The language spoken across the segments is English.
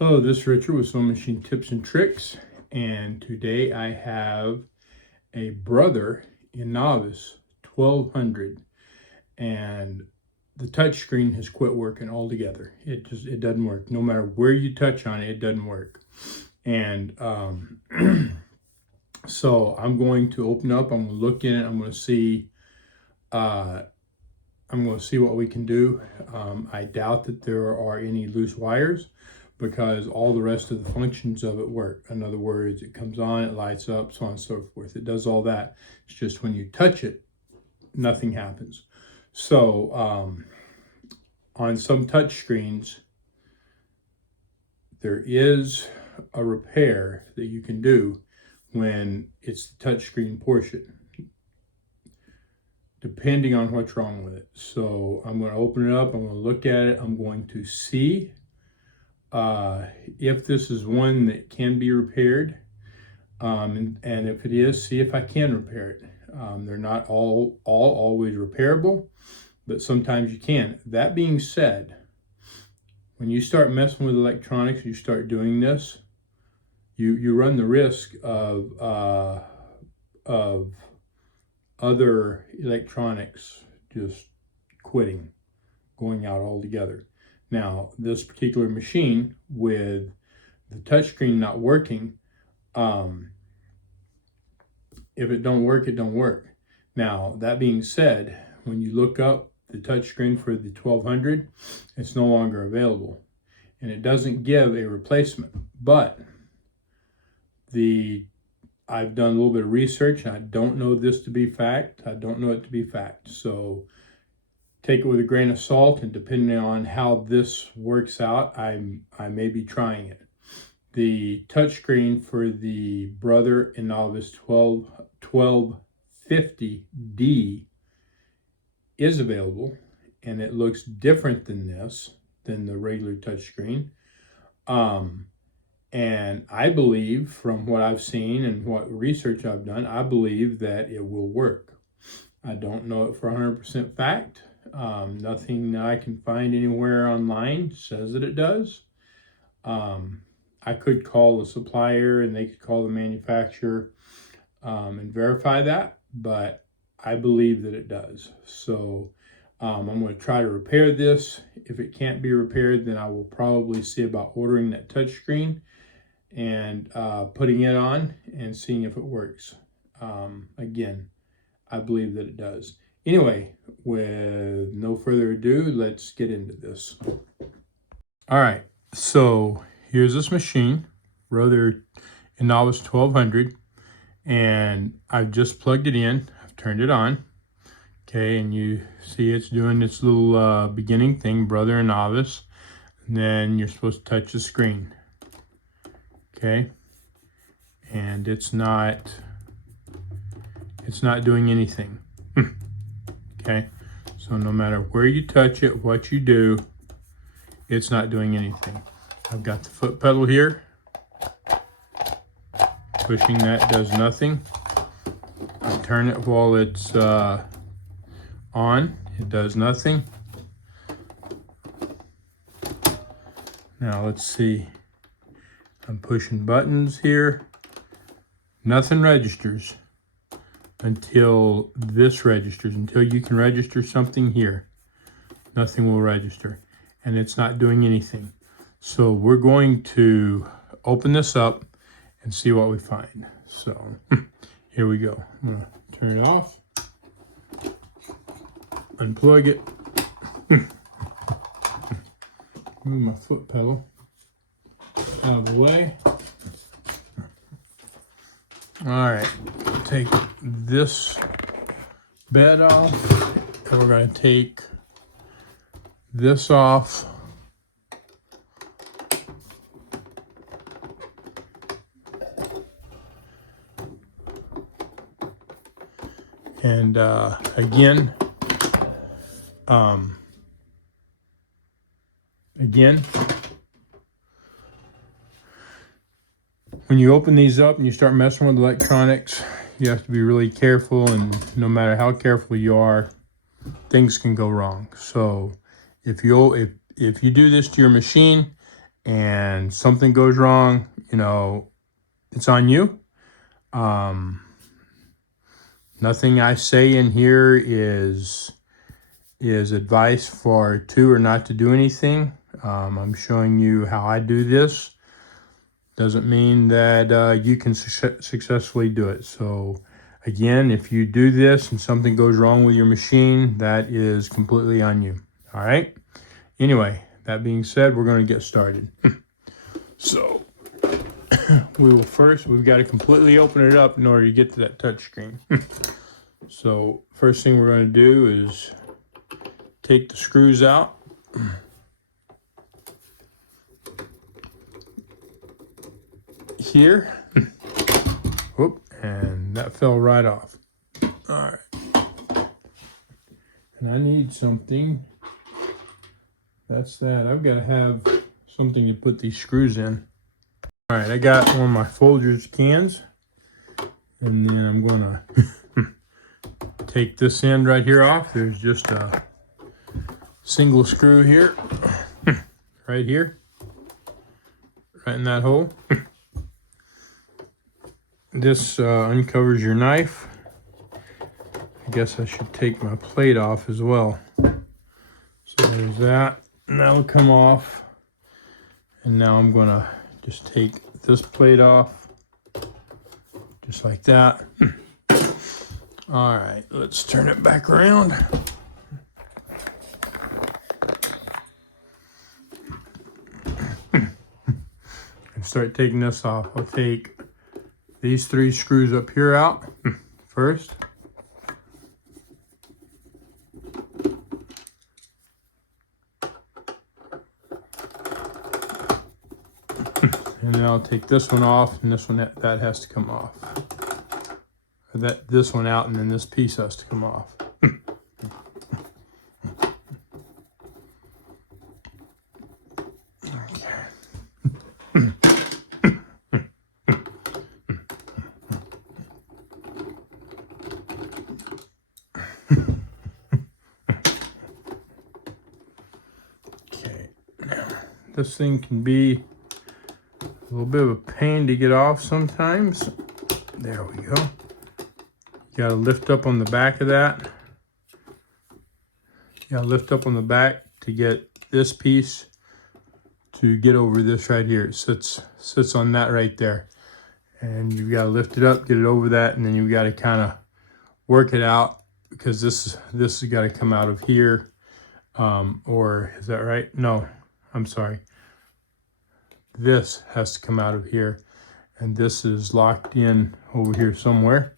Hello, this is Richard with Sewing Machine Tips and Tricks, and today I have a Brother Innovis 1200, and the touchscreen has quit working altogether. It doesn't work. No matter where you touch on it, it doesn't work. And so I'm going to open up. I'm going to look in it. I'm going to see. I'm going to see what we can do. I doubt that there are any loose wires, because all the rest of the functions of it work. In other words, it comes on, it lights up, so on and so forth. It does all that. It's just when you touch it, nothing happens. So on some touch screens, there is a repair that you can do when it's the touchscreen portion, depending on what's wrong with it. So I'm going to open it up, I'm going to look at it, I'm going to see if this is one that can be repaired, and if it is, see if I can repair it. They're not all always repairable, but sometimes you can. That being said, when you start messing with electronics, you start doing this, you run the risk of other electronics just quitting, going out altogether. Now, this particular machine with the touchscreen not working, if it don't work, it don't work. Now, that being said, when you look up the touchscreen for the 1200, it's no longer available, and it doesn't give a replacement. But I've done a little bit of research, and I don't know this to be fact. I don't know it to be fact. So take it with a grain of salt, and depending on how this works out, I may be trying it. The touchscreen for the Brother Innovis 1250D is available, and it looks different than the regular touchscreen. And I believe, from what I've seen and what research I've done, I believe that it will work. I don't know it for 100% fact. Nothing that I can find anywhere online says that it does. I could call the supplier, and they could call the manufacturer and verify that, but I believe that it does. So I'm going to try to repair this. If it can't be repaired, then I will probably see about ordering that touchscreen and putting it on and seeing if it works. Again, I believe that it does. Anyway, with no further ado, let's get into this. All right, so here's this machine, Brother Innovis 1200, and I've just plugged it in. I've turned it on. Okay, and you see it's doing its little beginning thing, Brother Innovis, and then you're supposed to touch the screen. Okay, and it's not doing anything. Okay, so no matter where you touch it, what you do, it's not doing anything. I've got the foot pedal here. Pushing that does nothing. I turn it while it's on. It does nothing. Now let's see. I'm pushing buttons here. Nothing registers until this registers. Until you can register something here, nothing will register, and it's not doing anything. So we're going to open this up and see what we find. So here we go. I'm gonna turn it off, unplug it, move my foot pedal out of the way. All right, take this bed off, and we're going to take this off. And again, when you open these up and you start messing with electronics, you have to be really careful, and no matter how careful you are, things can go wrong. So if you do this to your machine and something goes wrong, you know, it's on you. Nothing I say in here is advice for to or not to do anything. I'm showing you how I do this. Doesn't mean that you can successfully do it. So again, if you do this and something goes wrong with your machine, that is completely on you. All right. Anyway, that being said, we're going to get started. So we've got to completely open it up in order to get to that touch screen. So first thing we're going to do is take the screws out. Here. Whoop, and that fell right off. All right. And I need something. That's that. I've got to have something to put these screws in. All right, I got one of my Folgers cans. And then I'm going to take this end right here off. There's just a single screw here. Right here. Right in that hole. This uncovers your knife. I guess I should take my plate off as well. So there's that. And that'll come off. And now I'm going to just take this plate off. Just like that. All right, let's turn it back around. And start taking this off. I'll take these 3 screws up here out first. And then I'll take this one off, and this one that has to come off. Or this one out, and then this piece has to come off. Okay, now this thing can be a little bit of a pain to get off sometimes. There we go. You gotta lift up on the back of that. You gotta lift up on the back to get this piece to get over this right here. It sits on that right there. And you gotta lift it up, get it over that, and then you gotta kind of work it out, because this has got to come out of here. Or is that right? No, I'm sorry. This has to come out of here, and this is locked in over here somewhere.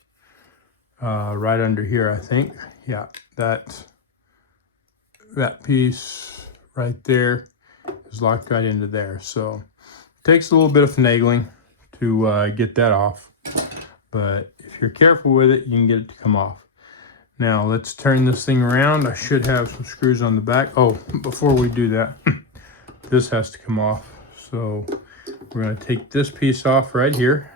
Right under here, I think. Yeah, that piece right there is locked right into there. So it takes a little bit of finagling to get that off, but if you're careful with it, you can get it to come off. Now let's turn this thing around. I should have some screws on the back. Oh, before we do that, this has to come off. So we're going to take this piece off right here.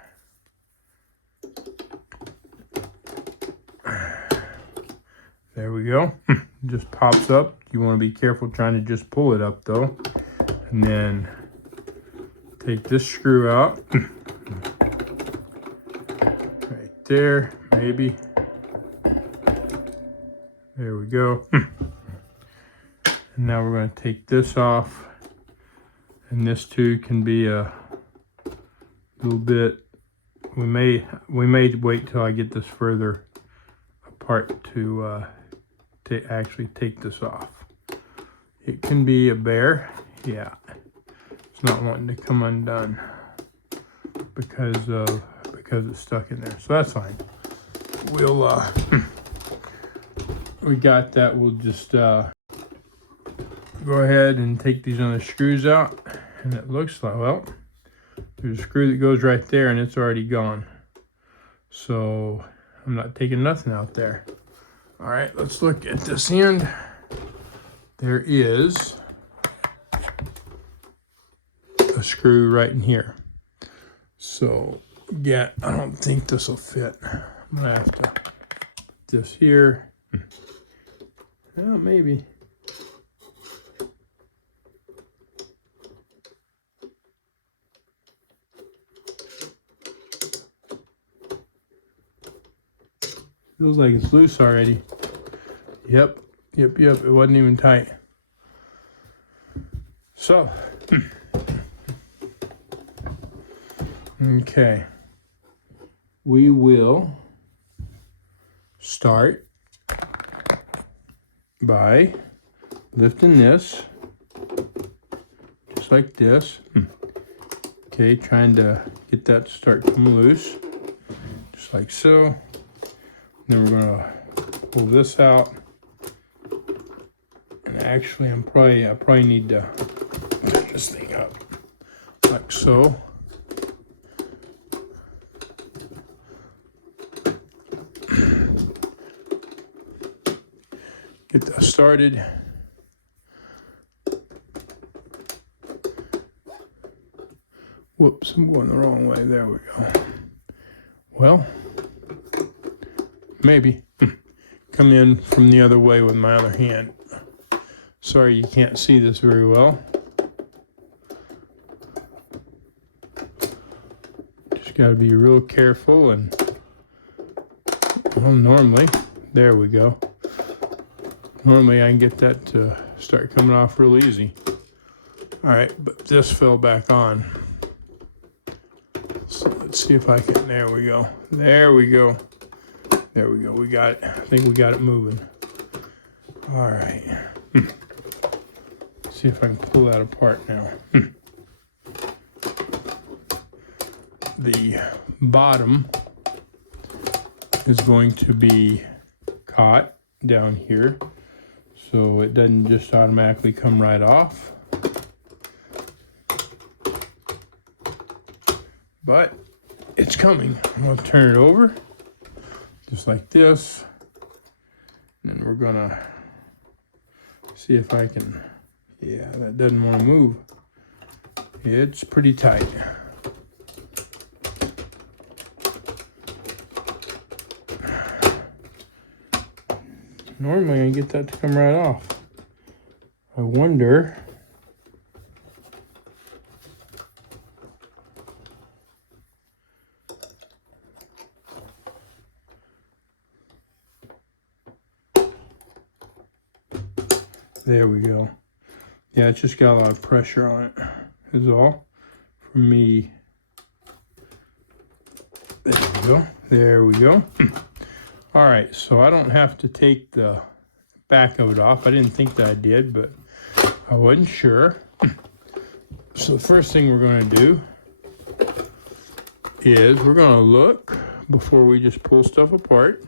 There we go. It just pops up. You want to be careful trying to just pull it up though. And then take this screw out. Right there, maybe. There we go. And now we're going to take this off. And this too can be a little bit, we may wait till I get this further apart to actually take this off. It can be a bear. Yeah, it's not wanting to come undone because it's stuck in there. So that's fine. We'll we got that. We'll just go ahead and take these other screws out. And it looks like, well, there's a screw that goes right there and it's already gone. So I'm not taking nothing out there. All right, let's look at this end. There is a screw right in here. So yeah, I don't think this will fit. I'm gonna have to put this here. Yeah, maybe. Feels like it's loose already. Yep. It wasn't even tight. So, okay. We will start by lifting this, just like this. Okay, trying to get that to start coming loose, just like so. Then we're gonna pull this out. And actually, I probably need to turn this thing up, like so. Get that started. Whoops, I'm going the wrong way. There we go. Well, maybe. Come in from the other way with my other hand. Sorry you can't see this very well. Just got to be real careful and, well, normally, there we go. Normally I can get that to start coming off real easy. All right, but this fell back on. So let's see if I can, there we go. There we go. There we go, we got it. I think we got it moving. All right. See if I can pull that apart now. The bottom is going to be caught down here, so it doesn't just automatically come right off. But it's coming. I'm going to turn it over, just like this. And then we're going to see if I can, yeah, that doesn't want to move. It's pretty tight. Normally I get that to come right off. I wonder. There we go. Yeah, it's just got a lot of pressure on it, is all. For me. There we go. There we go. All right, so I don't have to take the back of it off. I didn't think that I did, but I wasn't sure. So the first thing we're going to do is we're going to look, before we just pull stuff apart,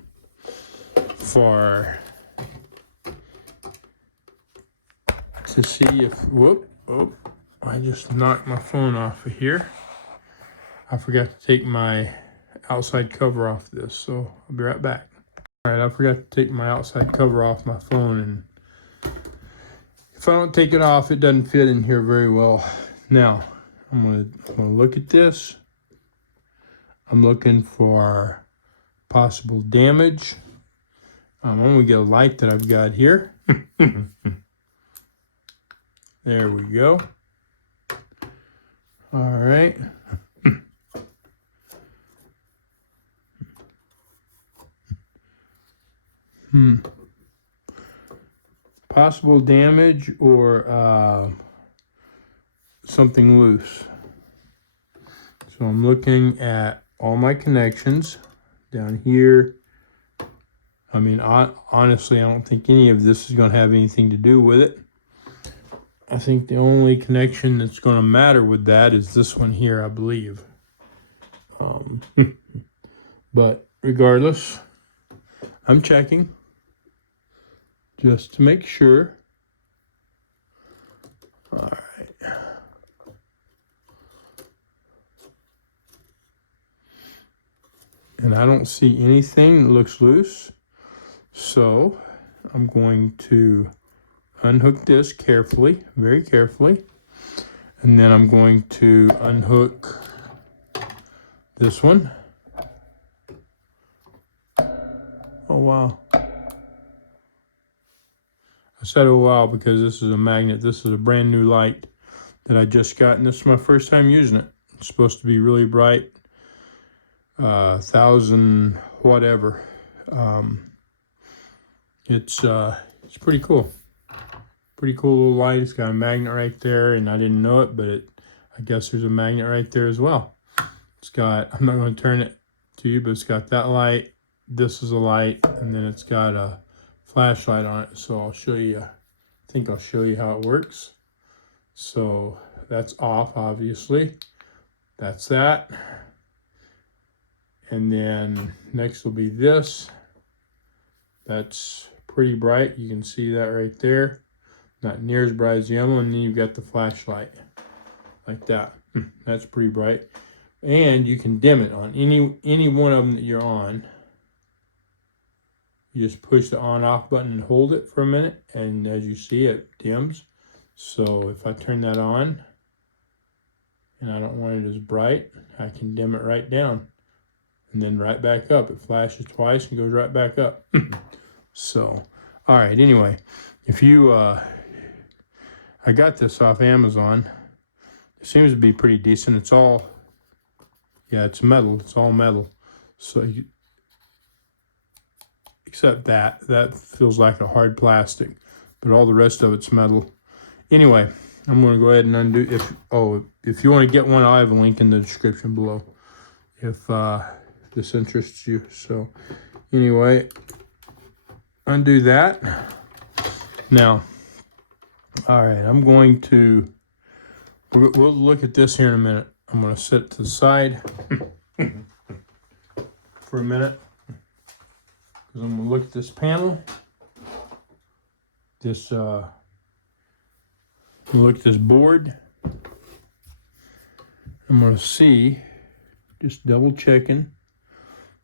to see if, whoop, oh, I just knocked my phone off of here. I forgot to take my outside cover off this, so I'll be right back. All right, I forgot to take my outside cover off my phone, and if I don't take it off, it doesn't fit in here very well. Now, I'm gonna look at this. I'm looking for possible damage. I'm gonna get a light that I've got here. There we go. All right. Possible damage or something loose. So I'm looking at all my connections down here. I mean, honestly, I don't think any of this is going to have anything to do with it. I think the only connection that's going to matter with that is this one here, I believe. But regardless, I'm checking just to make sure. All right. And I don't see anything that looks loose. So I'm going to unhook this carefully, very carefully. And then I'm going to unhook this one. Oh, wow. I said oh wow because this is a magnet. This is a brand new light that I just got, and this is my first time using it. It's supposed to be really bright, 1000 whatever It's pretty cool. Pretty cool little light. It's got a magnet right there, and I didn't know it, but I guess there's a magnet right there as well. It's got, I'm not going to turn it to you, but it's got that light. This is a light, and then it's got a flashlight on it. So I'll show you, I think I'll show you how it works. So that's off, obviously. That's that. And then next will be this. That's pretty bright. You can see that right there. Not near as bright as the other one. And then you've got the flashlight like that. That's pretty bright. And you can dim it on any one of them that you're on. You just push the on off button and hold it for a minute, and as you see, it dims. So if I turn that on and I don't want it as bright, I can dim it right down and then right back up. It flashes twice and goes right back up. So, all right, anyway, if you I got this off Amazon. It seems to be pretty decent. It's all, yeah, it's metal. It's all metal. So except that feels like a hard plastic, but all the rest of it's metal. Anyway, I'm going to go ahead and undo. If you want to get one, I have a link in the description below if this interests you. So anyway, undo that. Now, all right, I'm going to, we'll look at this here in a minute. I'm going to set it to the side for a minute. I'm going to look at this panel. I'm going to look at this board. I'm going to see, just double checking,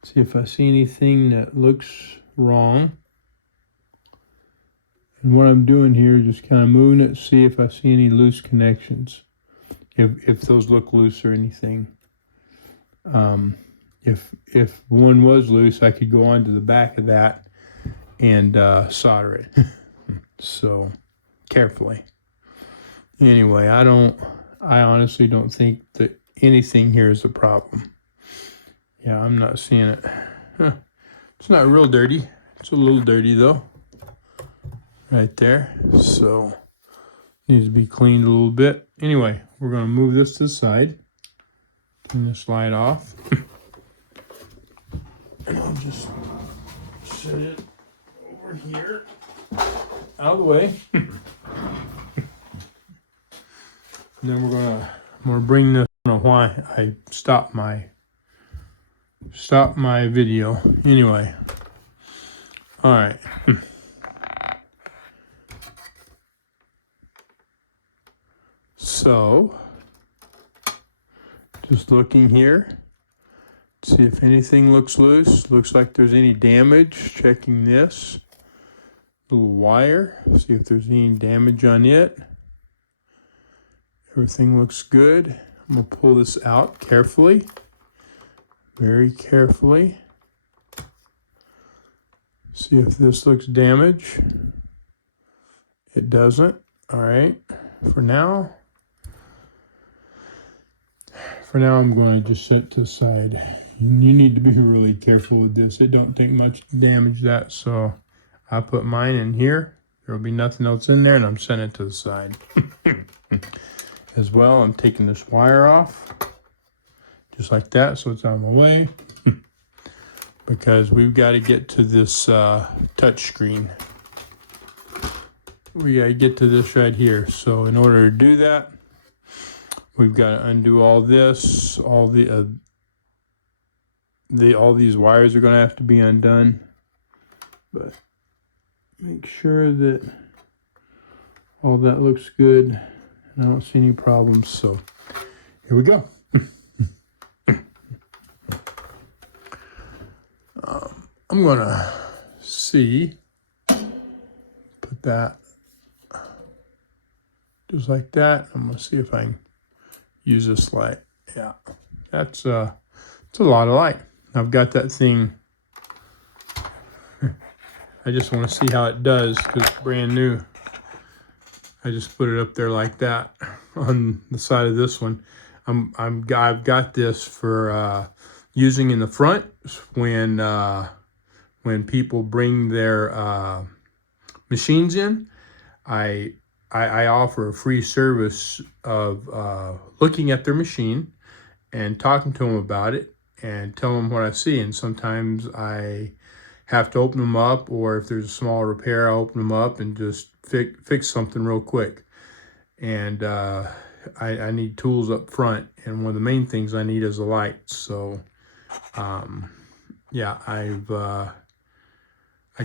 see if I see anything that looks wrong. And what I'm doing here is just kind of moving it, see if I see any loose connections, if those look loose or anything. If one was loose, I could go onto the back of that and solder it. So carefully. Anyway, I honestly don't think that anything here is a problem. Yeah, I'm not seeing it. It's not real dirty. It's a little dirty though. Right there. So needs to be cleaned a little bit. Anyway, we're going to move this to the side. Turn this light off. And I'll just set it over here, out of the way. And then I'm gonna bring this. I don't know why I stopped my video. Anyway, all right. So, just looking here. See if anything looks loose. Looks like there's any damage. Checking this little wire. See if there's any damage on it. Everything looks good. I'm going to pull this out carefully. Very carefully. See if this looks damaged. It doesn't. All right. For now, I'm going to just set it to the side. You need to be really careful with this. It don't take much to damage that, so I put mine in here. There will be nothing else in there, and I'm setting it to the side. As well, I'm taking this wire off, just like that, so it's out of my way. Because we've got to get to this touch screen. We got to get to this right here. So in order to do that, we've got to undo all this, all these wires are going to have to be undone, but make sure that all that looks good. I don't see any problems, so here we go. I'm going to put that just like that. I'm going to see if I can use this light. Yeah, it's a lot of light. I've got that thing. I just want to see how it does because it's brand new. I just put it up there like that on the side of this one. I've got this for using in the front when when people bring their machines in, I offer a free service of looking at their machine and talking to them about it and tell them what I see. And sometimes I have to open them up, or if there's a small repair, I open them up and just fix something real quick. And I need tools up front, and one of the main things I need is a light. So yeah, I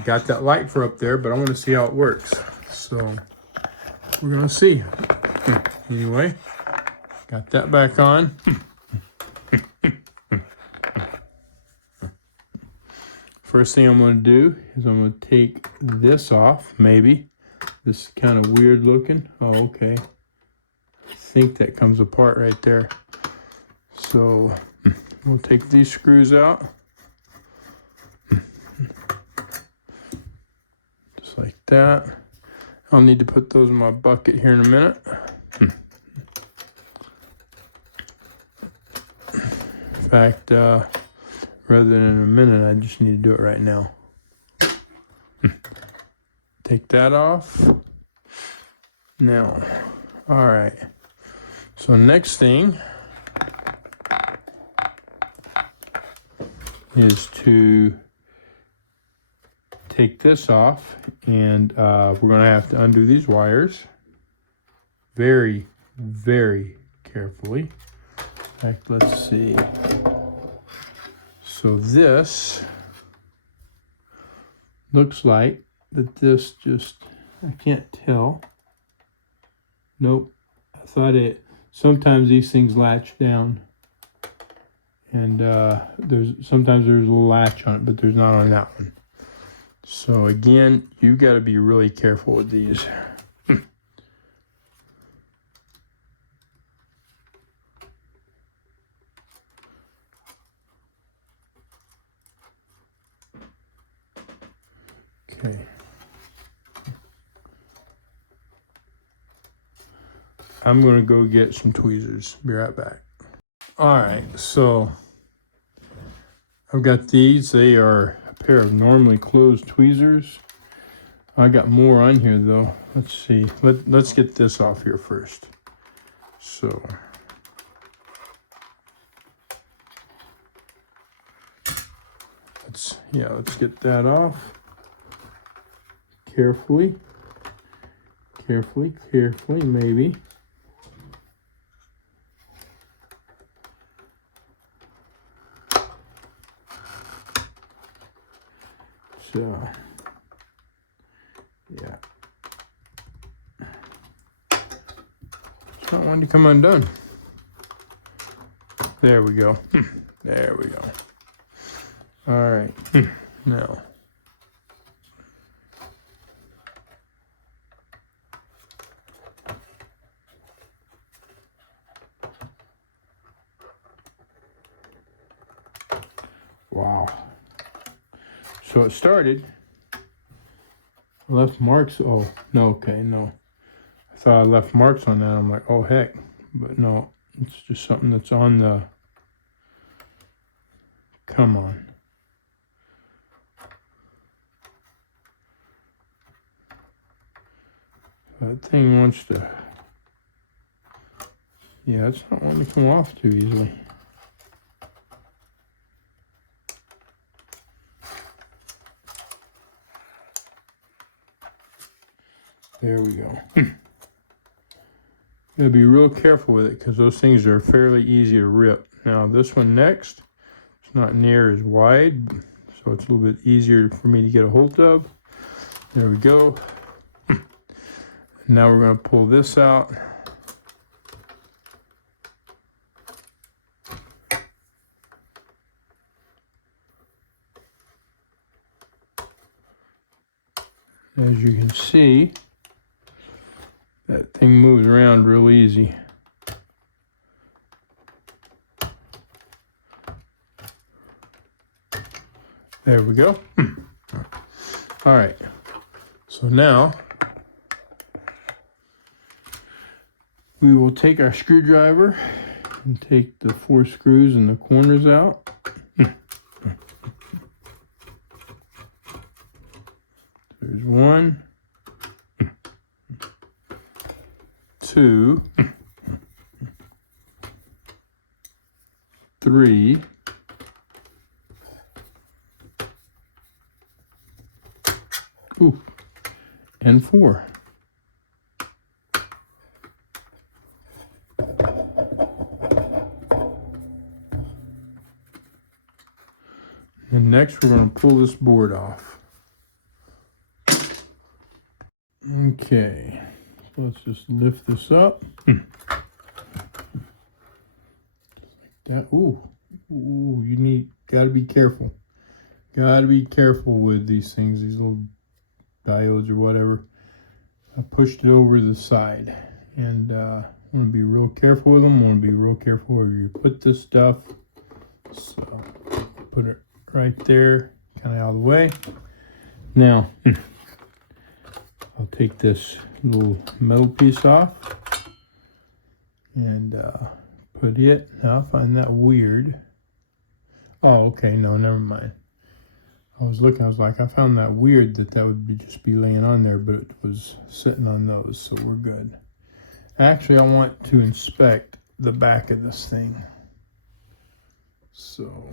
got that light for up there, but I want to see how it works. So we're gonna see. Anyway, got that back on. First thing I'm going to do is I'm going to take this off, maybe. This is kind of weird looking. Oh, okay. I think that comes apart right there. So we'll take these screws out. Just like that. I'll need to put those in my bucket here in a minute. In fact, rather than in a minute, I just need to do it right now. Take that off. Now, all right. So next thing is to take this off, and we're going to have to undo these wires very, very carefully. In fact, let's see. So this looks like that this just, I can't tell. Nope. I thought it, sometimes these things latch down. And sometimes there's a little latch on it, but there's not on that one. So again, you've got to be really careful with these. Okay. I'm going to go get some tweezers. Be right back. All right, so I've got these. They are a pair of normally closed tweezers. I got more on here though. Let's see. Let's get this off here first. So let's get that off. Carefully, maybe. So, yeah. It's not wanting to come undone. There we go. There we go. All right. Now. Wow. So it started, left marks. Oh, no, okay, no. I thought I left marks on that. I'm like, oh, heck. But no, it's just something that's on the, come on. That thing wants to, yeah, it's not wanting to come off too easily. There we go. Gotta be real careful with it because those things are fairly easy to rip. Now this one next, it's not near as wide, so it's a little bit easier for me to get a hold of. There we go. Now we're going to pull this out. As you can see, that thing moves around real easy. There we go. All right. So now we will take our screwdriver and take the 4 screws in the corners out. There's 1, 2, 3, 4. And next we're going to pull this board off. Okay, so let's just lift this up. Like that. Ooh, you gotta be careful. Gotta be careful with these things, these little diodes or whatever. I pushed it over the side, and want to be real careful with them. Want to be real careful where you put this stuff. So put it right there, kind of out of the way. Now I'll take this little metal piece off and put it. Now I find that weird. Oh, okay, no, never mind. I was like, I found that weird that would just be laying on there, but it was sitting on those, so we're good. Actually, I want to inspect the back of this thing. So,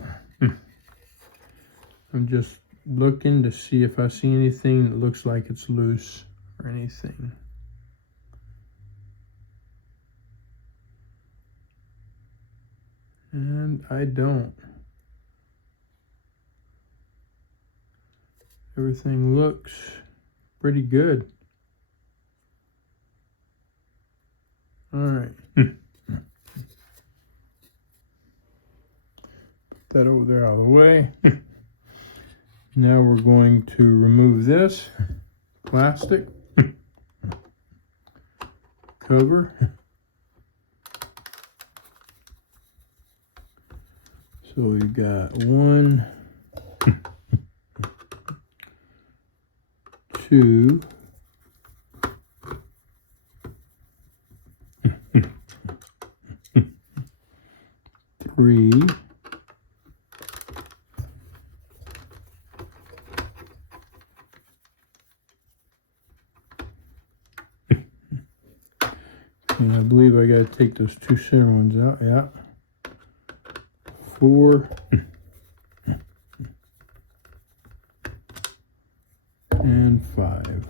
I'm just looking to see if I see anything that looks like it's loose or anything. And I don't. Everything looks pretty good. All right. Put that over there out of the way. Now we're going to remove this plastic cover. So we've got 1, 2, 3, 'and I believe I got to take those 2 center ones out. Yeah. 4 and 5.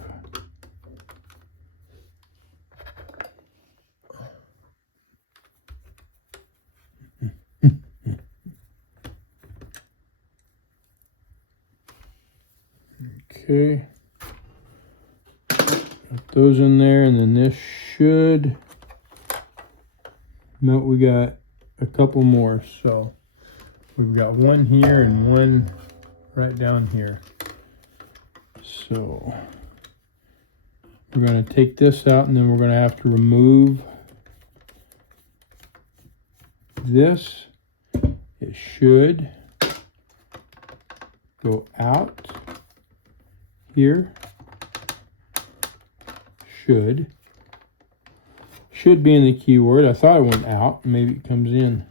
Okay. Got those in there, and then this should melt. We got a couple more, so we've got 1 here and 1 right down here. So we're going to take this out, and then we're going to have to remove this. It should go out here. Should be in the keyword. I thought it went out. Maybe it comes in.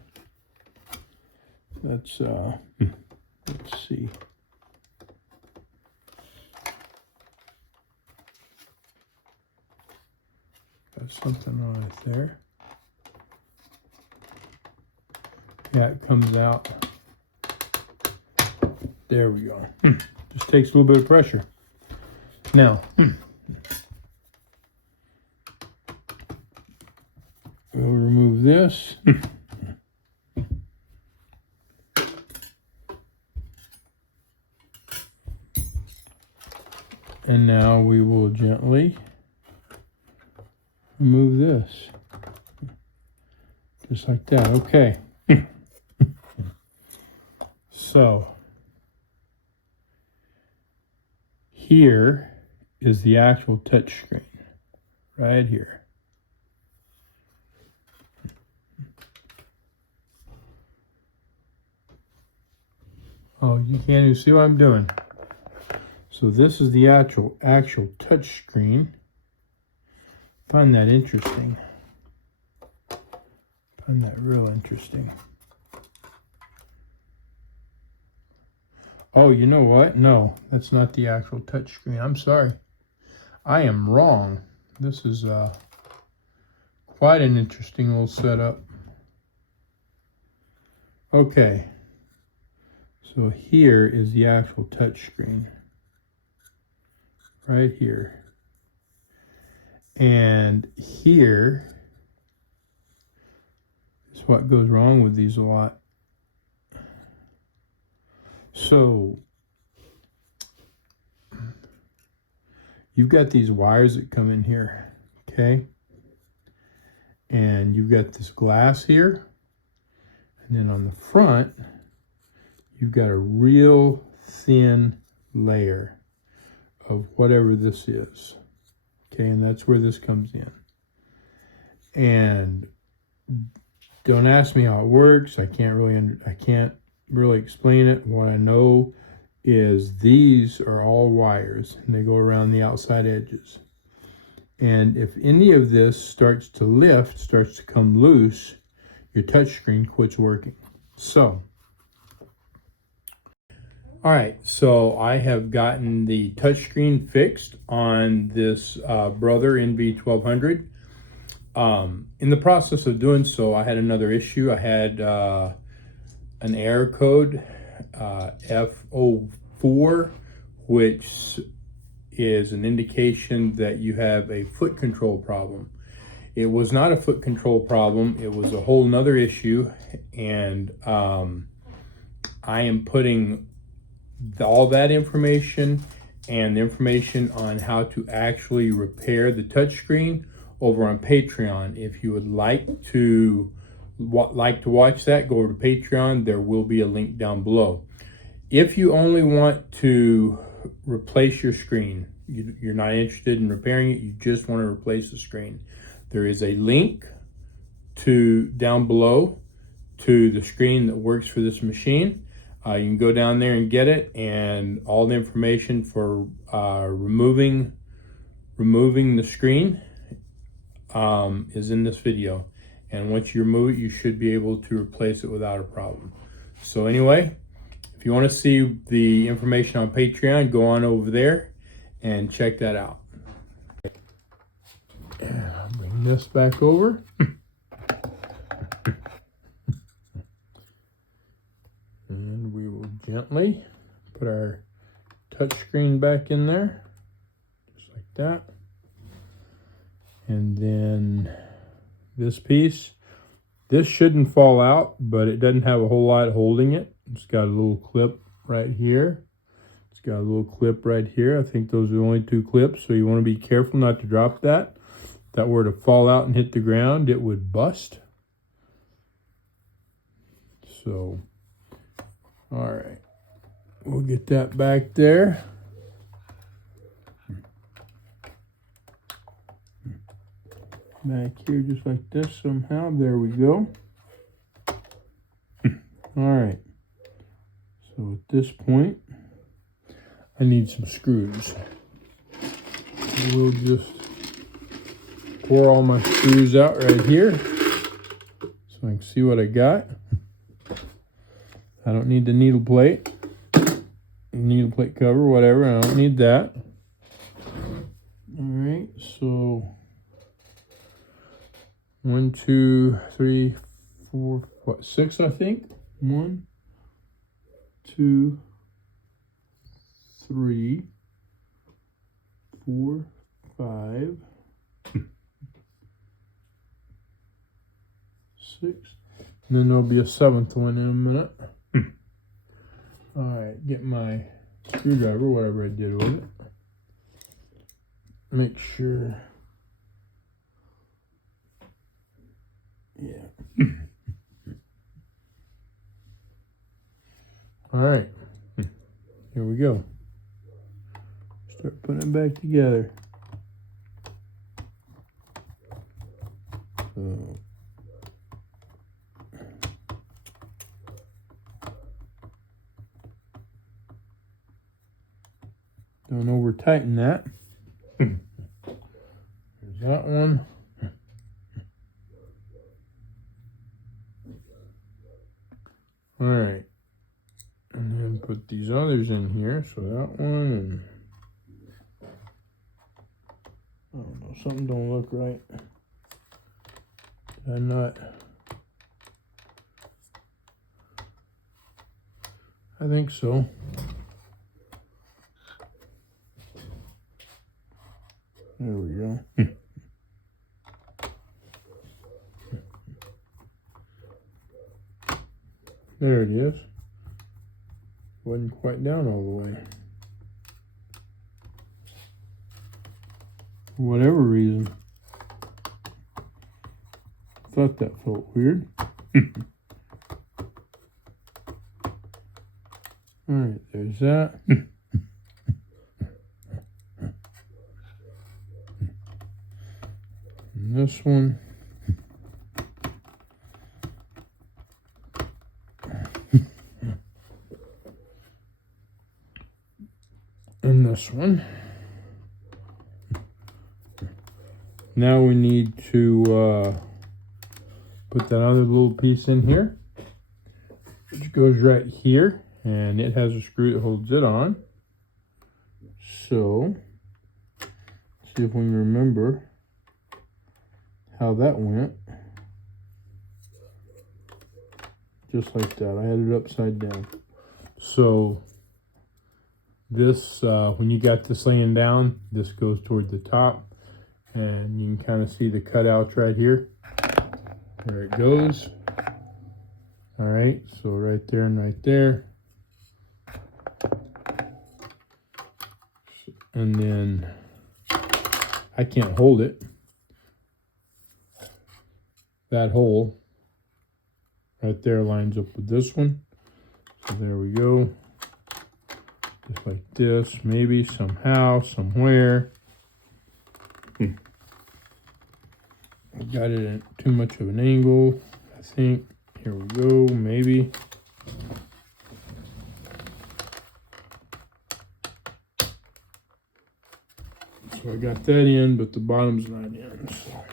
Let's see. Got something on it there. Yeah, it comes out. There we go. Just takes a little bit of pressure. Now, we'll remove this. And now we will gently remove this. Just like that. Okay. So, here is the actual touch screen. Right here. Oh, you can't even see what I'm doing. So this is the actual touch screen. Find that interesting. Find that real interesting. Oh, you know what? No, that's not the actual touch screen. I'm sorry. I am wrong. This is quite an interesting little setup. Okay. So here is the actual touch screen. Right here. And here is what goes wrong with these a lot. So you've got these wires that come in here, okay? And you've got this glass here. And then on the front, you've got a real thin layer of whatever this is. Okay, and that's where this comes in. And don't ask me how it works. I can't really explain it. What I know is these are all wires and they go around the outside edges. And if any of this starts to lift, starts to come loose, your touchscreen quits working. So, all right, so I have gotten the touchscreen fixed on this Brother NV1200. In the process of doing so, I had another issue. I had an error code, F04, which is an indication that you have a foot control problem. It was not a foot control problem. It was a whole nother issue. And I am putting all that information and the information on how to actually repair the touchscreen over on Patreon. If you would like to watch that, go over to Patreon. There will be a link down below. If you only want to replace your screen, you're not interested in repairing it, you just want to replace the screen, there is a link down below to the screen that works for this machine. You can go down there and get it, and all the information for removing the screen is in this video. And once you remove it, you should be able to replace it without a problem. So anyway, if you want to see the information on Patreon, go on over there and check that out. I'll bring this back over. And we will gently put our touchscreen back in there, just like that. And then this piece, this shouldn't fall out, but it doesn't have a whole lot holding it. It's got a little clip right here. It's got a little clip right here. I think those are the only two clips, so you want to be careful not to drop that. If that were to fall out and hit the ground, it would bust. So, all right, we'll get that back there. Back here just like this somehow. There we go. All right. So at this point, I need some screws. We'll just pour all my screws out right here so I can see what I got. I don't need the needle plate cover, whatever. I don't need that. All right, so 1, 2, 3, 4, 6, I think. 1, 2, 3, 4, 5, 6. And then there'll be a 7th one in a minute. All right, get my screwdriver, whatever I did with it. Make sure. Yeah. All right, here we go. Start putting it back together. So, don't over tighten that. There's that one. All right, and then put these others in here. So that one and I don't know, something don't look right. Did I not? I think so. There we go. There it is. Wasn't quite down all the way. For whatever reason. Thought that felt weird. Alright, there's that. And this one. And this one. Now we need to put that other little piece in here, which goes right here, and it has a screw that holds it on. So, let's see if we can remember how that went. Just like that. I had it upside down. So, this, when you got this laying down, this goes toward the top, and you can kind of see the cutouts right here. There it goes. All right, so right there and right there. And then I can't hold it. That hole right there lines up with this one. So there we go. Just like this, maybe somehow, somewhere. I got it at too much of an angle, I think. Here we go, maybe. So I got that in, but the bottom's not in. So.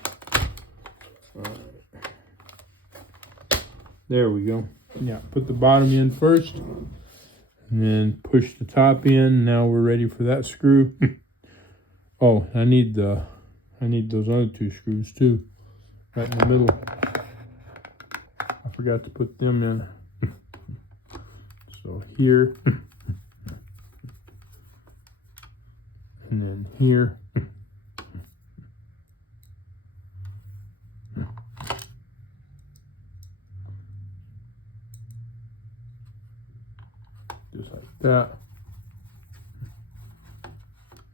All right. There we go. Yeah, put the bottom in first, and then push the top in. Now we're ready for that screw. Oh, I need those other two screws too, right in the middle. I forgot to put them in. So here, and then here. Just like that.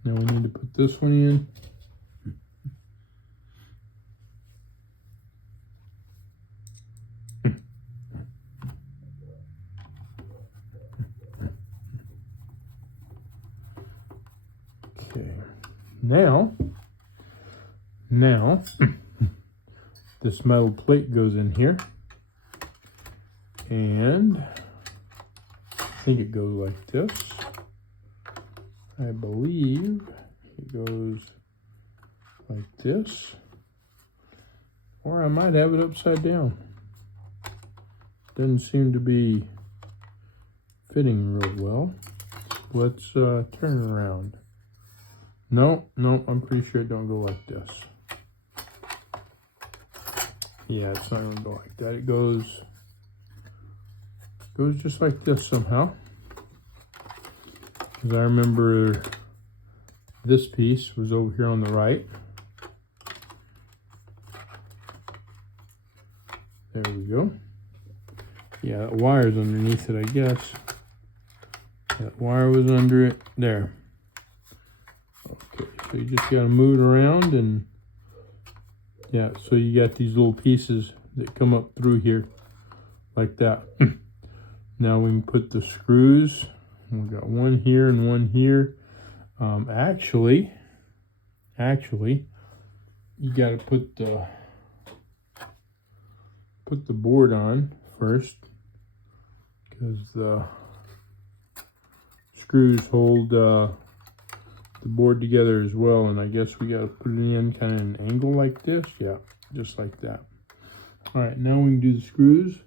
Now we need to put this one in. Okay. Now this metal plate goes in here, and I think it goes like this. I believe it goes like this, or I might have it upside down. Doesn't seem to be fitting real well. Let's turn it around. No, I'm pretty sure it don't go like this. Yeah, it's not gonna go like that. It goes just like this somehow. Because I remember this piece was over here on the right. There we go. Yeah, that wire's underneath it, I guess. That wire was under it. There. Okay, so you just gotta move it around, and yeah, so you got these little pieces that come up through here like that. Now we can put the screws. We got one here and one here. Actually, you got to put the board on first, because the screws hold the board together as well. And I guess we got to put it in kind of an angle like this. Yeah, just like that. All right, now we can do the screws.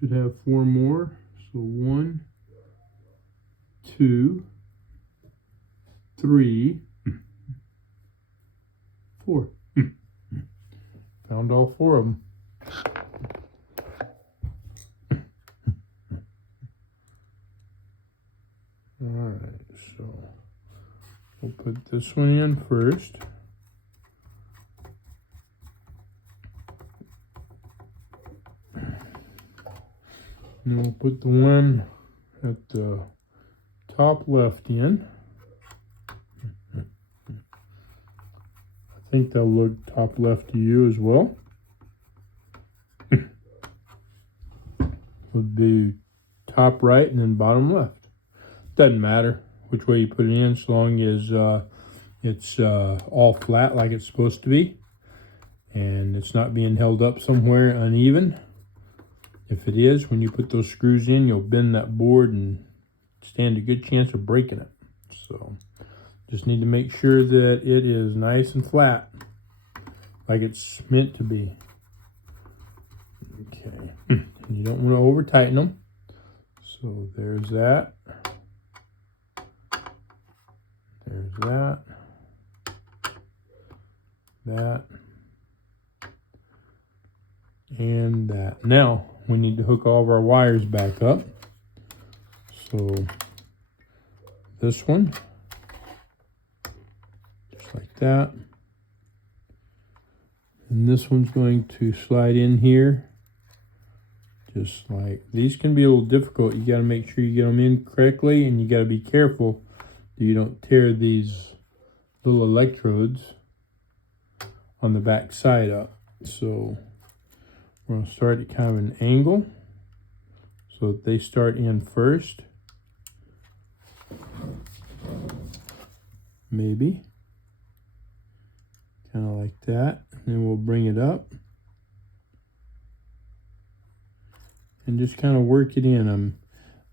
Should have 4 more. So 1, 2, 3, 4. Found all 4 of them. Alright, so we'll put this one in first. And we'll put the one at the top left in. I think that'll look top left to you as well. Would be top right and then bottom left. Doesn't matter which way you put it in, as long as it's all flat like it's supposed to be, and it's not being held up somewhere uneven. If it is, when you put those screws in, you'll bend that board and stand a good chance of breaking it. So just need to make sure that it is nice and flat, like it's meant to be. Okay, and you don't want to over tighten them. So there's that. There's that. That. And that. Now we need to hook all of our wires back up. So this one, just like that. And this one's going to slide in here. Just like, these can be a little difficult. You got to make sure you get them in correctly, and you got to be careful that you don't tear these little electrodes on the back side up. So we're going to start at kind of an angle so that they start in first. Maybe. Kind of like that. And then we'll bring it up. And just kind of work it in.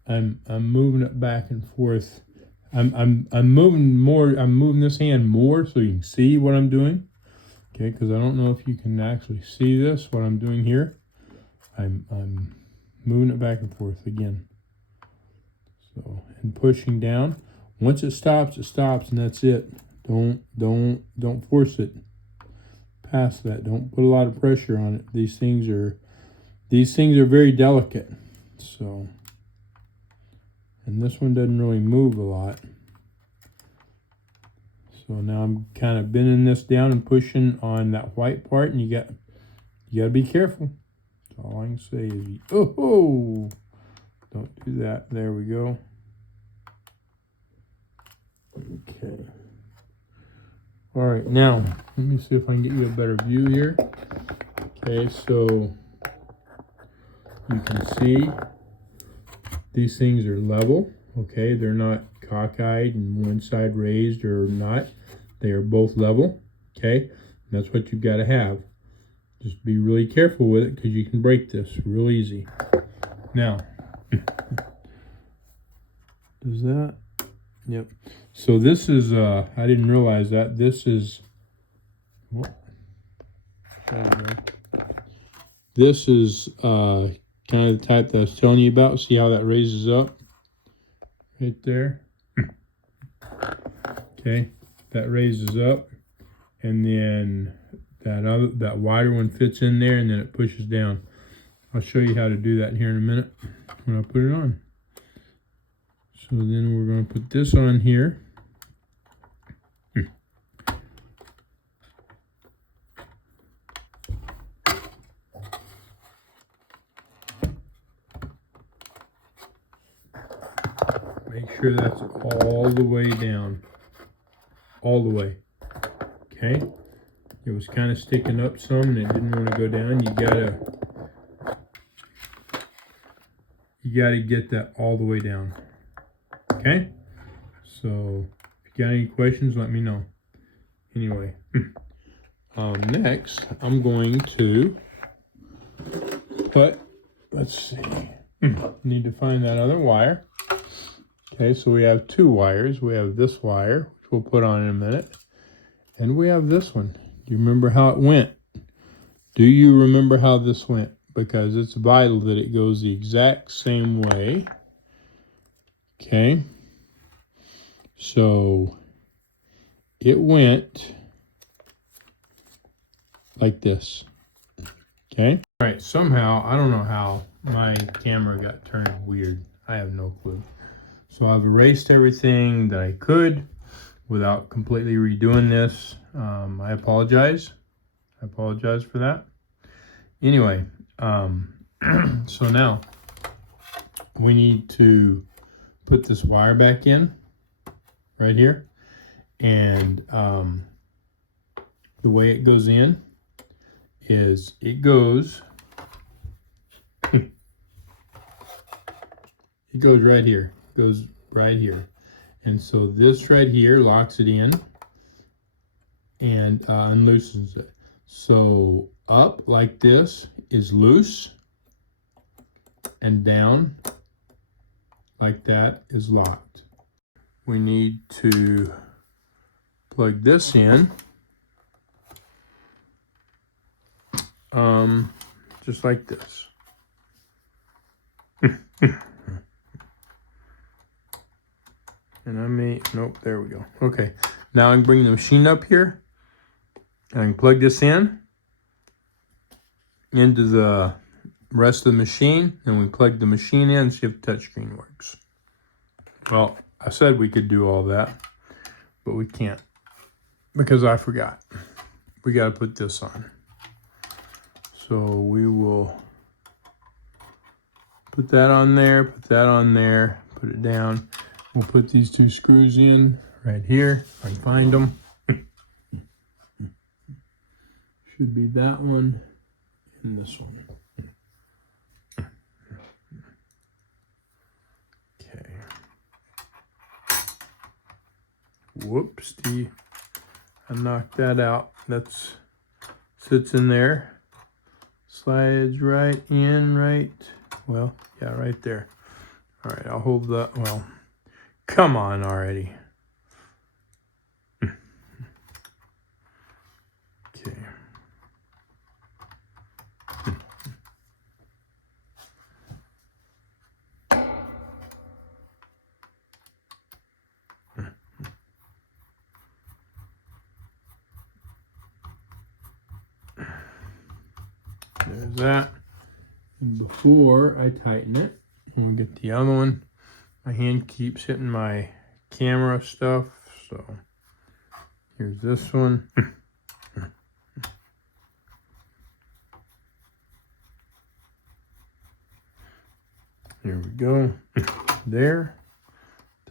I'm moving it back and forth. I'm moving more. I'm moving this hand more so you can see what I'm doing. Okay, because I don't know if you can actually see this, what I'm doing here. I'm moving it back and forth again. So, and pushing down. Once it stops, and that's it. Don't force it past that. Don't put a lot of pressure on it. These things are very delicate. So, and this one doesn't really move a lot. So now I'm kind of bending this down and pushing on that white part, and you got to be careful. That's all I can say is, oh, don't do that. There we go. Okay. All right, now let me see if I can get you a better view here. Okay, so you can see these things are level. Okay, they're not cockeyed and one side raised or not. They are both level. Okay, and that's what you've got to have. Just be really careful with it, because you can break this real easy. Now, does that? Yep. So this is, I didn't realize that. This is, oh, there we go. This is kind of the type that I was telling you about. See how that raises up? Right there. Okay, that raises up, and then that wider one fits in there, and then it pushes down. I'll show you how to do that here in a minute when I put it on. So then we're going to put this on here. Make sure that's all the way down. All the way. Okay? It was kind of sticking up some and it didn't want to go down. You gotta get that all the way down. Okay? So if you got any questions, let me know. Anyway. Next I'm going to put, let's see. Need to find that other wire. Okay, so we have 2 wires. We have this wire, which we'll put on in a minute. And we have this one. Do you remember how it went? Do you remember how this went? Because it's vital that it goes the exact same way. Okay. So it went like this. Okay. All right. Somehow, I don't know how my camera got turned weird. I have no clue. So I've erased everything that I could without completely redoing this. I apologize. I apologize for that. Anyway, so now we need to put this wire back in right here. And the way it goes in is it goes it goes right here. It goes right here. And so this right here locks it in and unloosens it. So up like this is loose, and down like that is locked. We need to plug this in just like this. And I may, nope, there we go. Okay, now I can bring the machine up here and I can plug this in into the rest of the machine, and we plug the machine in and see if the touchscreen works. Well, I said we could do all that, but we can't because I forgot. We got to put this on. So we will put that on there, put that on there, put it down. We'll put these two screws in right here, if I can find them. Should be that one and this one. Okay. Whoopsie. I knocked that out. That's sits in there. Slides right in, right? Well, yeah, right there. All right, I'll hold that. Well, come on already. Okay. There's that. And before I tighten it, we'll get the other one. My hand keeps hitting my camera stuff, so here's this one. Here we go. There.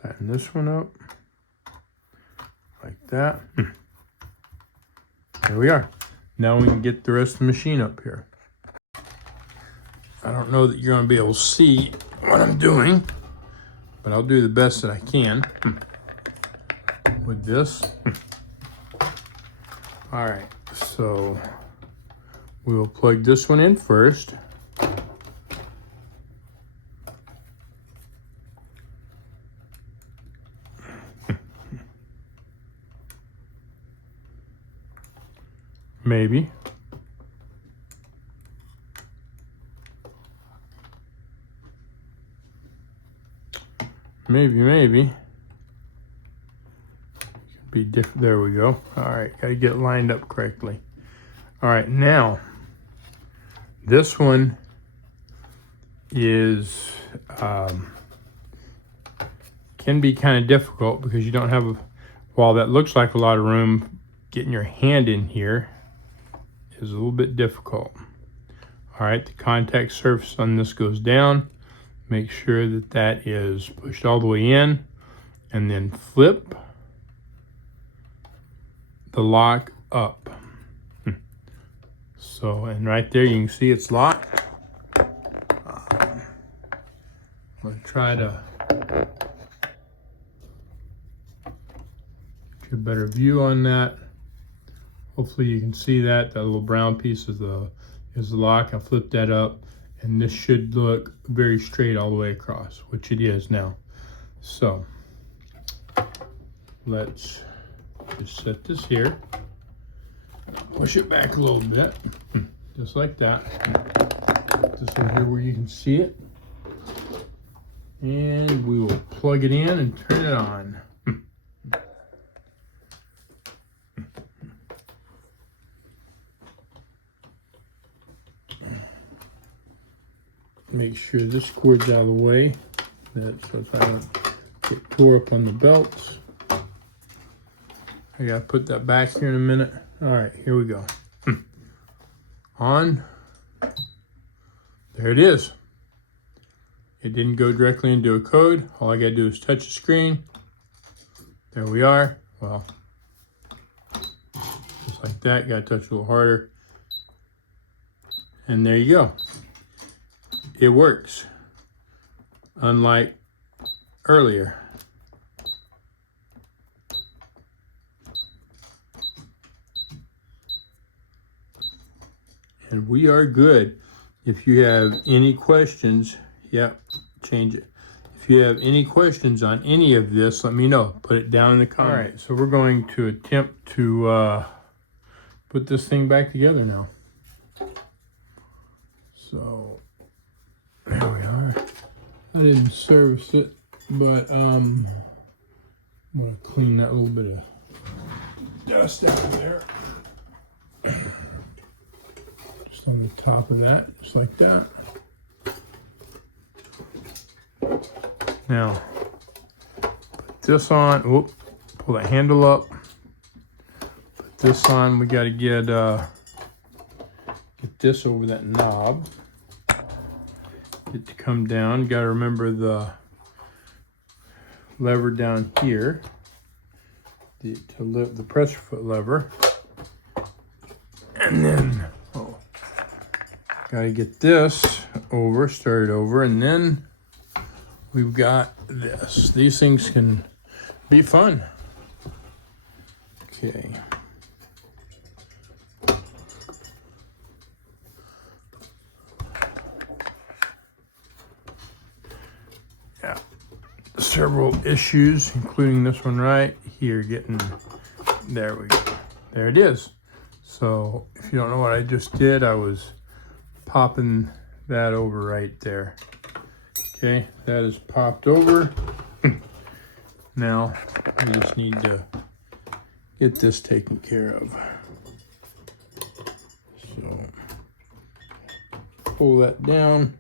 Tighten this one up like that. There we are. Now we can get the rest of the machine up here. I don't know that you're going to be able to see what I'm doing, but I'll do the best that I can with this. All right, so we will plug this one in first. Maybe. Maybe. Could be different. There we go. All right, got to get it lined up correctly. All right, now this one is can be kind of difficult because you don't have while that looks like a lot of room, getting your hand in here is a little bit difficult. All right, the contact surface on this goes down. Make sure that that is pushed all the way in, and then flip the lock up. So, and right there you can see it's locked. I'm going to try to get a better view on that. Hopefully you can see that. That little brown piece is the lock. I flipped that up, and this should look very straight all the way across, which it is now. So let's just set this here. Push it back a little bit, just like that. This one here where you can see it. And we will plug it in and turn it on. make sure this cord's out of the way. That's so if I don't get tore up on the belts. I gotta put that back here in a minute. All right, here we go. On. There it is. It didn't go directly into a code. All I gotta do is touch the screen. There we are. Well, just like that. Gotta touch a little harder. And there you go. It works. Unlike earlier. And we are good. If you have any questions, yep, change it. If you have any questions on any of this, let me know. Put it down in the comments. All right, so we're going to attempt to put this thing back together now. So, there we are. I didn't service it, but I'm gonna clean that little bit of dust out of there. Just on the top of that, just like that. Now, put this on, whoop, pull the handle up. Put this on, we gotta get this over that knob. Get to come down. You gotta remember the lever down here. The pressure foot lever. And then, gotta get this over, started over, and then we've got this. These things can be fun. Okay. Yeah. Several issues, including this one right here, there we go. There it is. So if you don't know what I just did, I was popping that over right there. Okay, that is popped over. Now we just need to get this taken care of. So pull that down.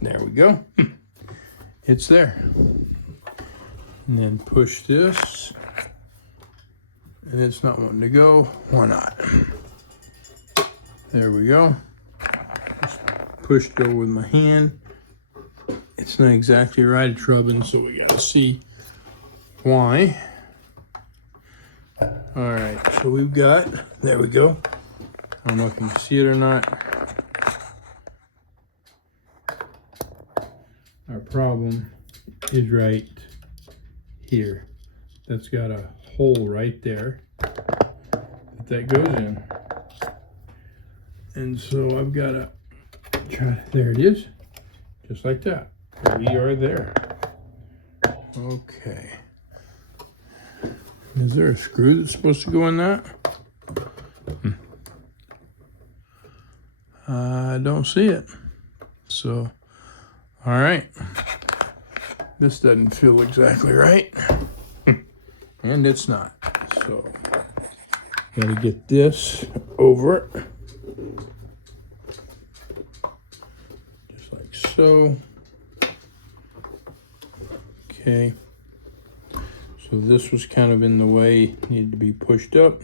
There we go. It's there. And then push this. And it's not wanting to go. Why not? There we go. Just pushed it over with my hand. It's not exactly right. It's rubbing, so we gotta see why. All right, so we've got, there we go. I don't know if you can see it or not. Our problem is right here. That's got a hole right there that goes in. And so I've got to try, there it is, just like that. We are there. Okay. Is there a screw that's supposed to go in that? I don't see it. So, all right. This doesn't feel exactly right. And it's not. So, gotta get this over it. Just like so. Okay. So this was kind of in the way, needed to be pushed up.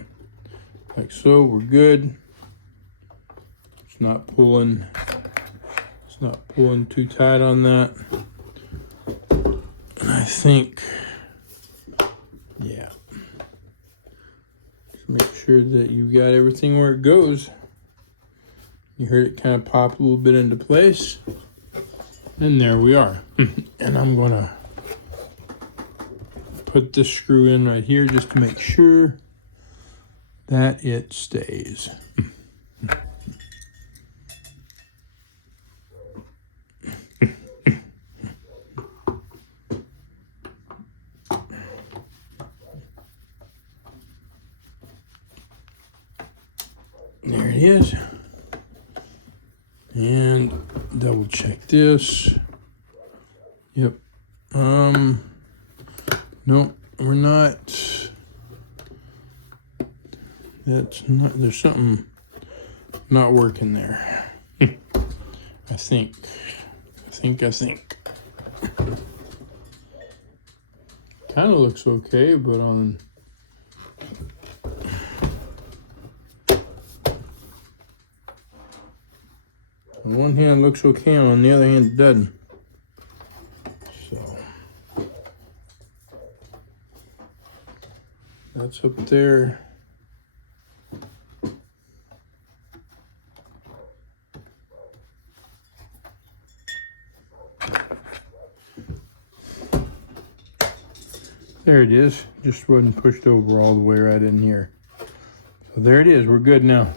Like so, we're good. It's not pulling too tight on that. And I think, yeah. Just make sure that you've got everything where it goes. You heard it kind of pop a little bit into place. And there we are. And I'm gonna put this screw in right here just to make sure that it stays. There it is. And double check this. Yep. No, we're not. That's not, there's something not working there. think. Kind of looks okay, but on one hand looks okay, and on the other hand it doesn't. So that's up there. There it is. Just wasn't pushed over all the way right in here. So there it is. We're good now.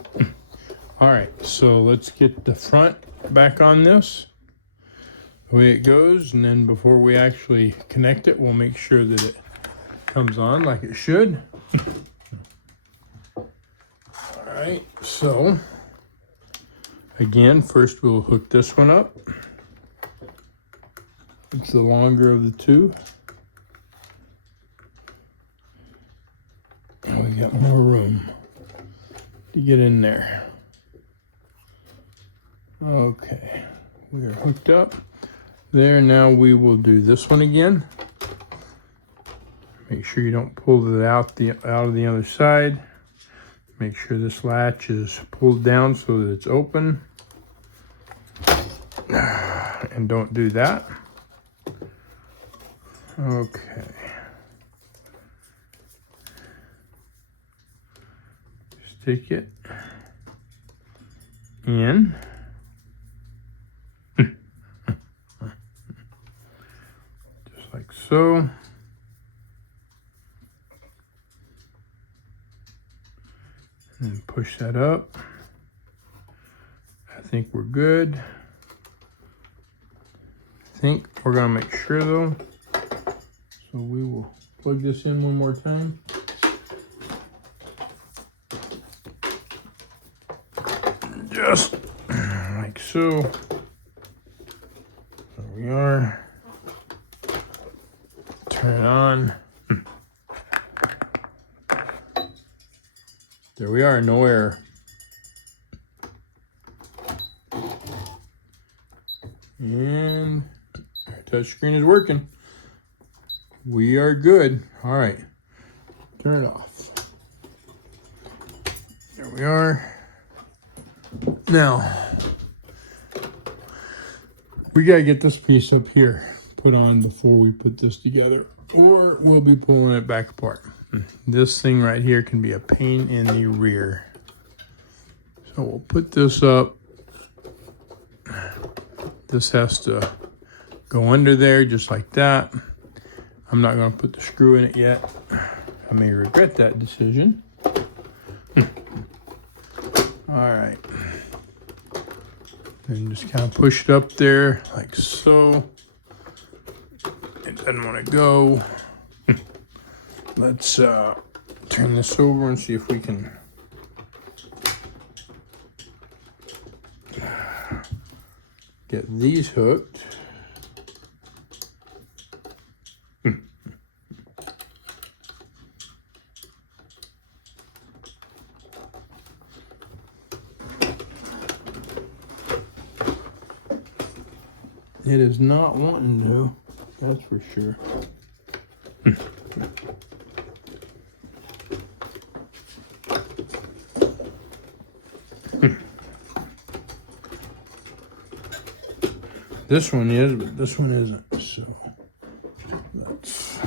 All right, so let's get the front back on this, the way it goes, and then before we actually connect it, we'll make sure that it comes on like it should. All right, so again, first we'll hook this one up. It's the longer of the two. And we got more room to get in there. Okay, we are hooked up there. Now we will do this one again. Make sure you don't pull it out of the other side. Make sure this latch is pulled down so that it's open. And don't do that. Okay. Stick it in. Like so. And push that up. I think we're good. I think we're gonna make sure though. So we will plug this in one more time. Just like so. There we are. Turn it on. There we are, no error. And our touchscreen is working. We are good. All right, turn it off. There we are. Now, we gotta get this piece up here put on before we put this together, or we'll be pulling it back apart. This thing right here can be a pain in the rear. So we'll put this up. This has to go under there just like that. I'm not going to put the screw in it yet. I may regret that decision. All right. And just kind of push it up there like so. It doesn't want to go. Let's turn this over and see if we can get these hooked. It is not wanting to, that's for sure. This one is, but this one isn't. So let's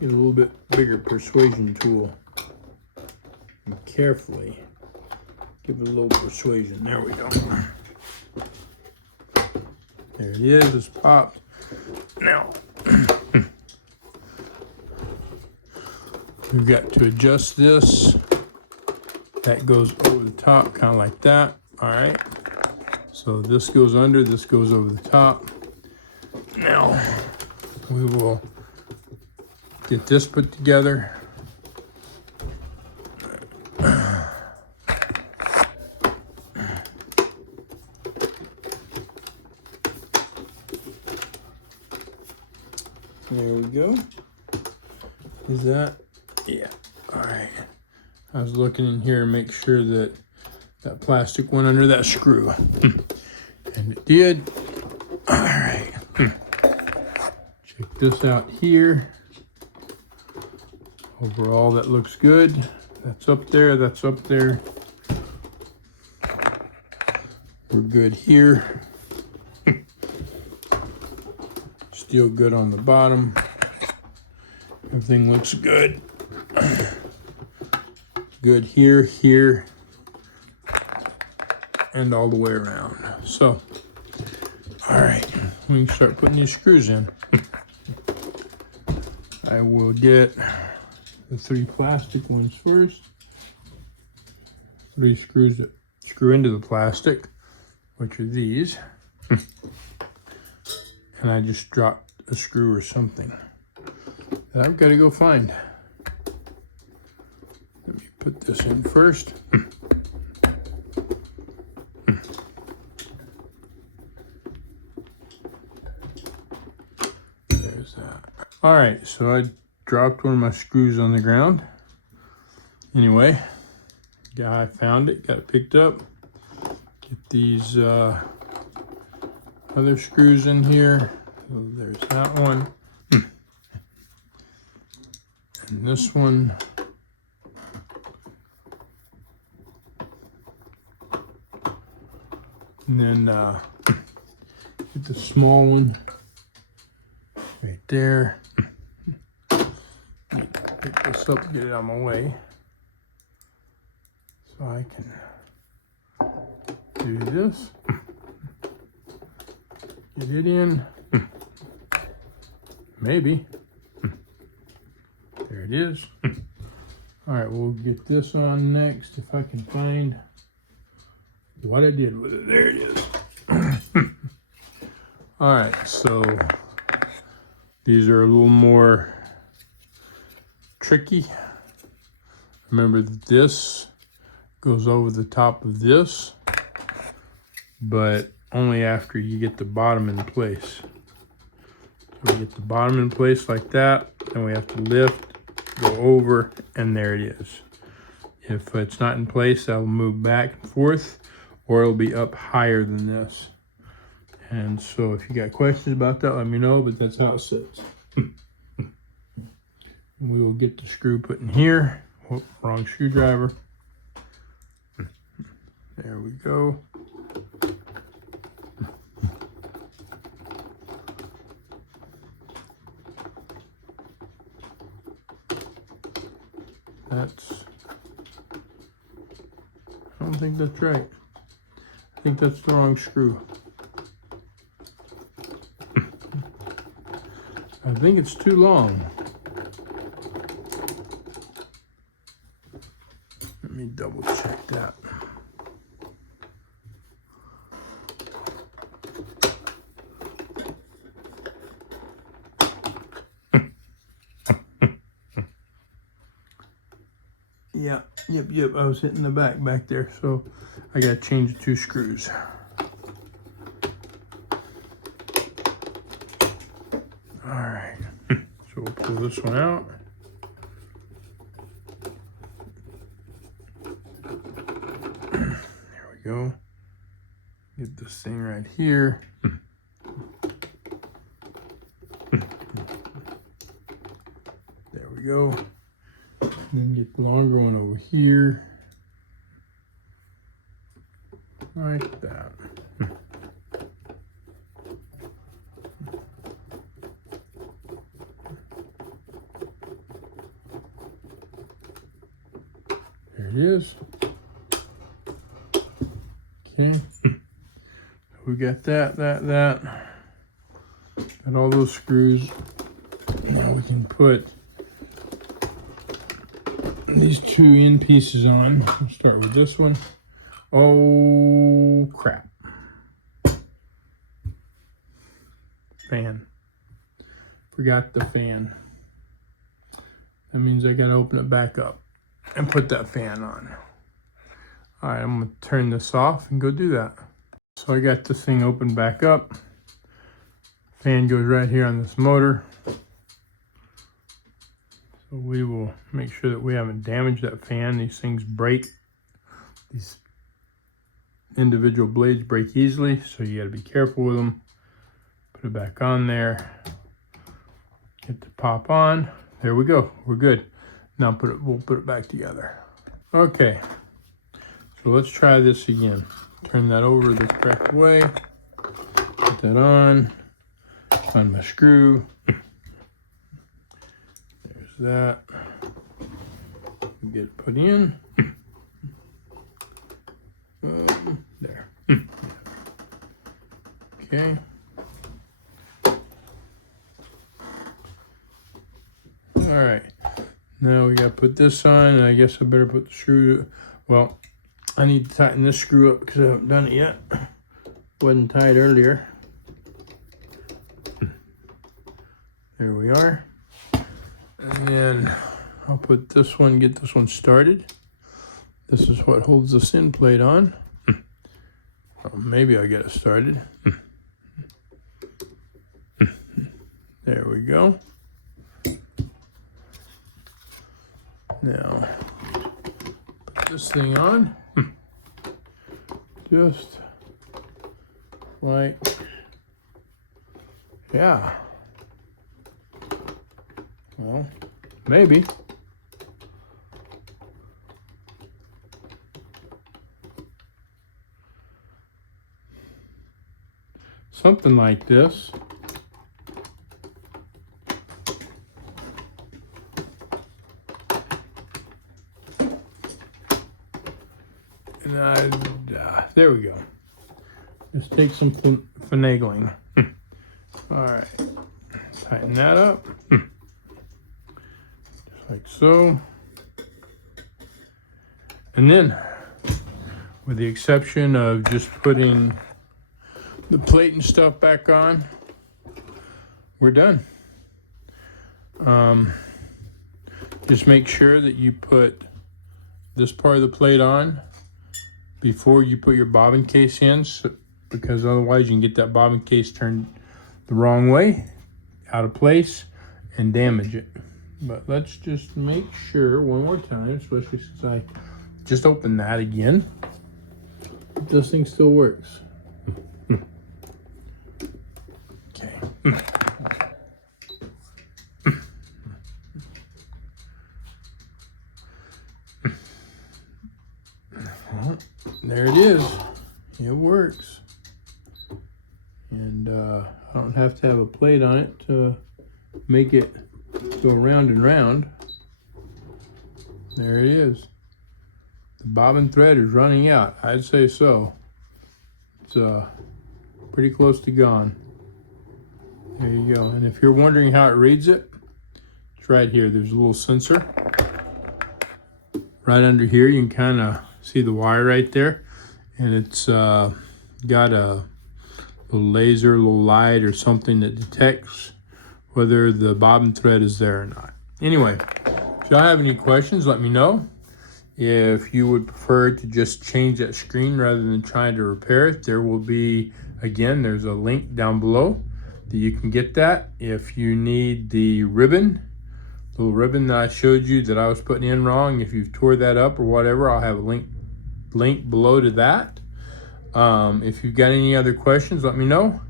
get a little bit bigger persuasion tool and carefully give it a little persuasion. There we go. There it is. It's popped. Now we've got to adjust this. That goes over the top, kind of like that. All right. So this goes under, this goes over the top. Now we will get this put together. There we go. Is that? Yeah. All right. I was looking in here to make sure that that plastic went under that screw. And it did. All right. Check this out here. Overall, that looks good. That's up there, that's up there. We're good here. Still good on the bottom. Everything looks good. Good here, here, and all the way around. So, all right, we can start putting these screws in. I will get the 3 plastic ones first. 3 screws that screw into the plastic, which are these. And I just dropped a screw or something that I've got to go find. Let me put this in first. There's that. All right, so I dropped one of my screws on the ground. Anyway, I found it, got it picked up. Get these other screws in here. So there's that one. And this one. And then get the small one right there. Pick this up, get it out of my way, so I can do this. Get it in. Maybe. There it is. All right, we'll get this on next if I can find what I did with it. There it is. All right, so these are a little more tricky. Remember that this goes over the top of this, but only after you get the bottom in place. So we get the bottom in place like that, then we have to lift, go over, and there it is. If it's not in place, that'll move back and forth, or it'll be up higher than this. And so if you got questions about that, let me know, but that's how it sits. We will get the screw put in here. Oh, wrong screwdriver. There we go. I don't think that's right. I think that's the wrong screw. I think it's too long. Let me double check that. Yep, I was hitting the back there, so I gotta change the 2 screws. All right, so we'll pull this one out. There we go. Get this thing right here. There we go. Then get the longer one over here, like that. There it is. Okay, we got that. Got all those screws. Now we can put these 2 end pieces on. We'll start with this one. Oh crap. Fan. Forgot the fan. That means I gotta open it back up and put that fan on. All right, I'm gonna turn this off and go do that. So I got this thing opened back up. Fan goes right here on this motor. So we will make sure that we haven't damaged that fan. These things break. These individual blades break easily, so you got to be careful with them. Put it back on there. Get the pop on. There we go. We're good. Now we'll put it back together. Okay. So let's try this again. Turn that over the correct way. Put that on. Find my screw. There's that. Get it put in. There. Okay. All right. Now we got to put this on, and I guess I better put the screw. Well, I need to tighten this screw up because I haven't done it yet. Wasn't tight earlier. There we are. And then I'll put this one, get this one started. This is what holds this end plate on. Well, maybe I'll get it started. There we go. Now, put this thing on. Just like, yeah. Well, maybe. Something like this. And there we go. Just take some finagling. All right, tighten that up. Just like so. And then, with the exception of just putting the plate and stuff back on, we're done. Just make sure that you put this part of the plate on before you put your bobbin case in, because otherwise you can get that bobbin case turned the wrong way, out of place, and damage it. But let's just make sure one more time, especially since I just opened that again, that this thing still works. Okay. There it is. It works. And I don't have to have a plate on it to make it go round and round. There it is. The bobbin thread is running out. I'd say so. It's pretty close to gone. There you go. And if you're wondering how it reads it, it's right here. There's a little sensor right under here. You can kind of see the wire right there, and it's got a little laser, little light or something that detects whether the bobbin thread is there or not. Anyway, if y'all have any questions, let me know. If you would prefer to just change that screen rather than trying to repair it, there will be, again, there's a link down below that you can get that. If you need the ribbon, little ribbon that I showed you that I was putting in wrong, if you've tore that up or whatever, I'll have a link below to that. If you've got any other questions, let me know,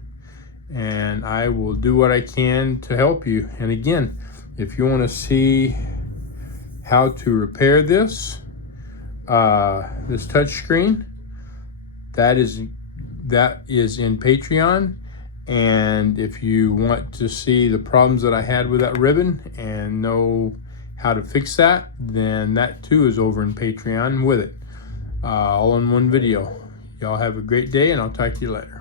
and I will do what I can to help you. And again, if you want to see how to repair this touch screen, that is in Patreon. And if you want to see the problems that I had with that ribbon and know how to fix that, then that too is over in Patreon with it, all in one video. Y'all have a great day, and I'll talk to you later.